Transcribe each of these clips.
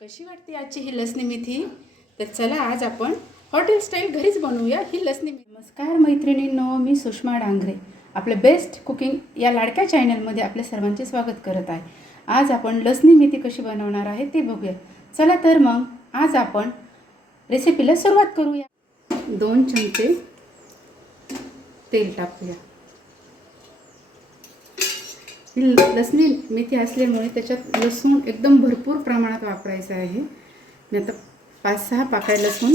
कशी वाटते आजची ही लसणी मेथी तर चला आज आपण हॉटेल स्टाईल घरीच बनवूया ही लसणी मेथी नमस्कार मैत्रिणींनो मी सुषमा डांगरे आपलं बेस्ट कुकिंग या लाडक्या चॅनलमध्ये आपल्या सर्वांचे स्वागत करत आहे. आज आपण लसणी मेथी कशी बनवणार आहे ते बघूया. चला तर मग आज आपण रेसिपीला सुरुवात करूया. दोन चमचे तेल टाकूया. ही लसणी मेथी असल्यामुळे त्याच्यात लसूण एकदम भरपूर प्रमाणात वापरायचं आहे. मी आता पाच सहा पाकळ्या लसूण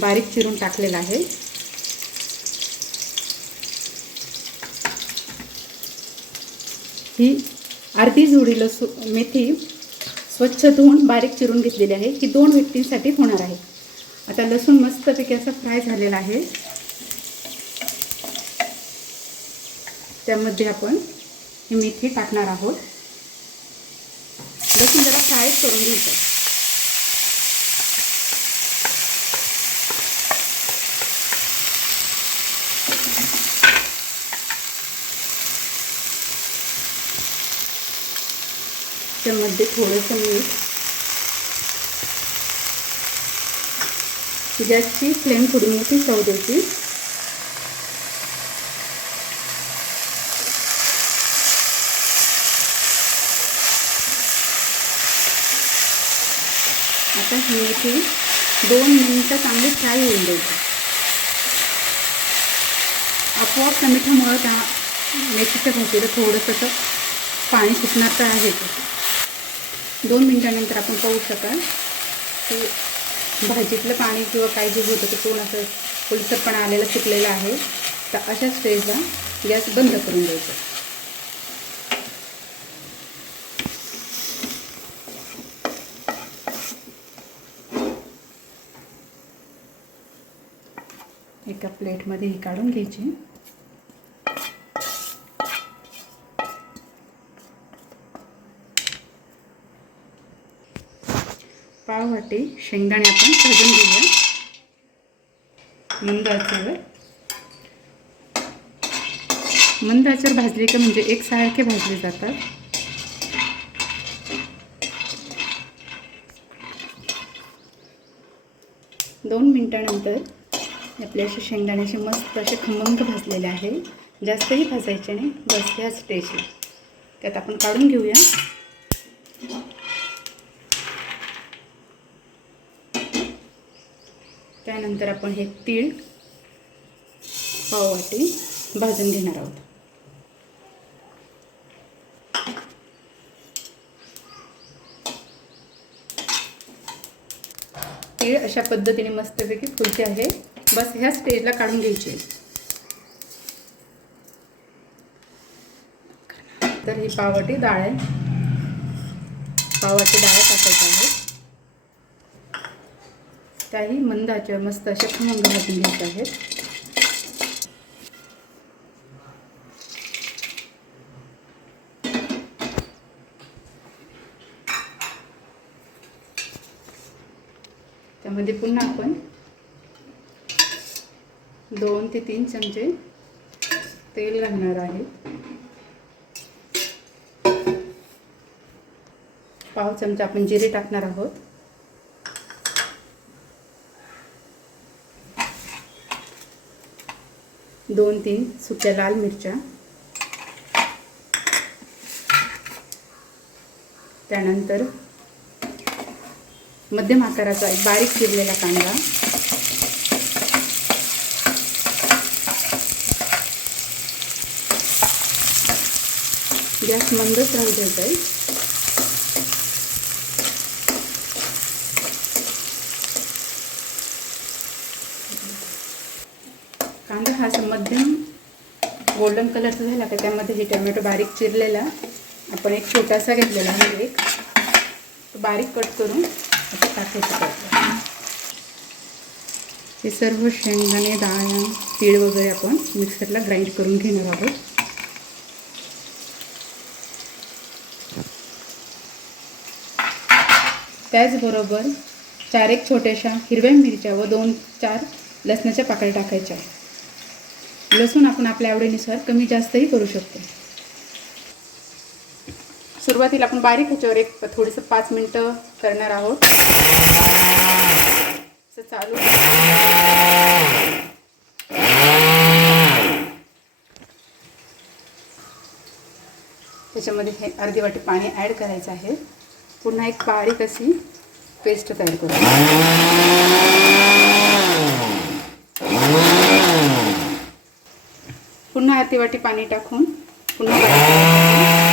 बारीक चिरून टाकलेला आहे. ही अर्धी जोडी लसू मेथी स्वच्छ धुवून बारीक चिरून घेतलेली आहे. ही दोन व्यक्तींसाठी होणार आहे. आता लसूण मस्तपैकी असा फ्राय झालेला आहे. त्यामध्ये आपण ही मेथी टाकणार आहोत. लसूण जरा फ्राय करून घ्यायचं त्यामध्ये थोडंसं मीठ. गॅसची फ्लेम थोडी मोठी चव द्यायची. आता हे इथे दोन मिनिटं चांगली फ्राय होऊन द्यायची आपोआप त्या त्या मेथीच्या भाजीला थोडंसं पाणी सुटणार तर आहे. दोन मिनटानंतर आपण पाहू शकाल की भाजीतलं पाणी किंवा काय जे होतं ते पूर्ण असं ओलसरपणा आलेलं सुटलेलं आहे. तर अशा स्टेजला गॅस बंद करून द्यायचा एका प्लेटमध्ये ही काढून घ्यायची. पाववाटी शेंगदाणे आपण भाजून घेऊया. मंद आचेवर. मंद आचेवर भाजले का म्हणजे एकसारखे भाजले जातात. दोन मिनटानंतर आपले असे शेंगदाण्याचे मस्त असे खमंग भाजलेले आहे. जास्तही भाजायचे नाही बस ह्या स्टेजला त्यात आपण काढून घेऊया. त्यानंतर आपण हे तीळ पाववाटी भाजून घेणार आहोत. तीळ अशा पद्धतीने मस्तपैकी फुलते आहे. बस ह्या स्टेजला काढून घ्यायचे तर ही पावटी डाळ आहे. पाववाटी डाळ टाकायची आहे. त्याही मंदाच्या मस्त अशा खमंग घालून घ्यायच्या आहेत. त्यामध्ये पुन्हा आपण दोन ते तीन चमचे तेल घालणार आहे. पाव चमचा आपण जिरे टाकणार आहोत. दोन तीन सुक्या लाल मिरच्या. त्यानंतर मध्यम आकाराचा एक बारीक चिरलेला कांदा. गॅस मंदच राहू द्यायचा आहे कांदा हा असा मध्यम गोल्डन कलरचा झाला का त्यामध्ये हे टोमॅटो बारीक चिरलेला. आपण एक छोटासा घेतलेला आहे एक. तो बारीक कट करून टाकायचं. हे सर्व शेंगदाणे डाळ तीळ वगैरे आपण मिक्सरला ग्राइंड करून घेणार आहोत. त्याचबरोबर चार एक छोट्याशा हिरव्या मिरच्या व दोन चार लसणाच्या पाकळ्या टाकायच्या. लसूण आपण आपल्या आवडीनुसार कमी जास्तही करू शकतो. सुरुवातीला आपण बारीक ह्याच्यावर एक थोडंसं पाच मिनटं करणार आहोत. असं चालू. त्याच्यामध्ये हे अर्धी वाटी पाणी ॲड करायचं आहे. पुन्हा एक बारीक अशी पेस्ट तयार करू. पुन्हा अर्धी वाटी पाणी टाकून पुन्हा बारीक करायचं.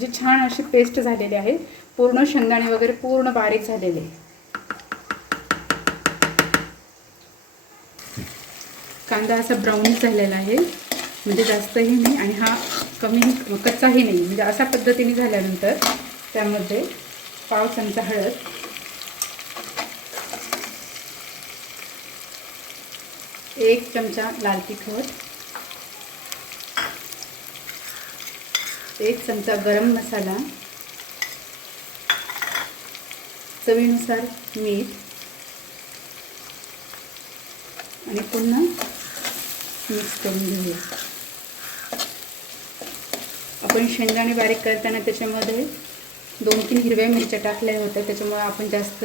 त्याची छान अशी पेस्ट झालेली आहे. पूर्ण शेंगदाणे वगैरे पूर्ण बारीक झालेले. कांदा असा ब्राऊनिश झालेला आहे. म्हणजे जास्तही नाही आणि हा कमी कच्चाही नाही. म्हणजे अशा पद्धतीने झाल्यानंतर त्यामध्ये पाव चमचा हळद. एक चमचा लाल तिखट. एक चमचा गरम मसाला चवीनुसार मीठ आणि पुन्हा मिक्स करून घेऊया. आपण शेंगदाणे बारीक करताना त्याच्यामध्ये दोन तीन हिरव्या मिरच्या टाकल्या होत्या त्याच्यामुळे आपण जास्त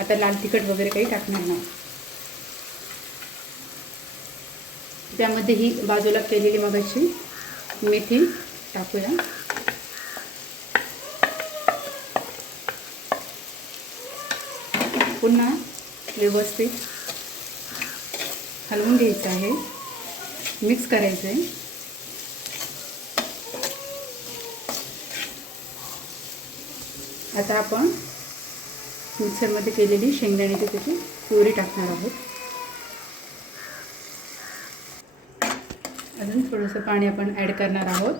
आता लाल तिखट वगैरे काही टाकणार नाही. त्यामध्ये ही बाजूला केलेली मगाची मेथी टाकूया. पुन्हा व्यवस्थित हलवून घ्यायचं आहे. मिक्स करायचं आहे आता आपण मिक्सरमध्ये केलेली शेंगदाण्याची त्याची प्युरी टाकणार आहोत. अजून थोडंसं पाणी आपण ॲड करणार आहोत.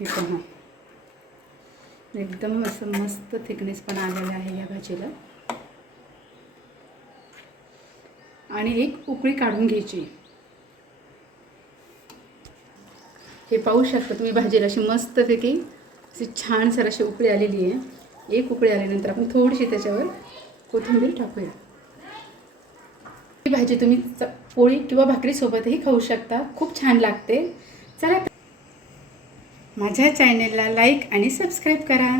हे पहा. एकदम असं मस्त थिकनेस पण आलेला आहे या भाजीला. आणि एक उकळी काढून घ्यायची. हे पाहू शकता तुम्ही भाजीला अशी मस्तपैकी अशी छान सर अशी उकळी आलेली आहे. एक उकळी आल्यानंतर आपण थोडीशी त्याच्यावर कोथिंबीर टाकूया. ही भाजी तुम्ही पोळी किंवा भाकरीसोबतही खाऊ शकता. खूप छान लागते. चला माझ्या चॅनेलला लाईक आणि सबस्क्राईब करा.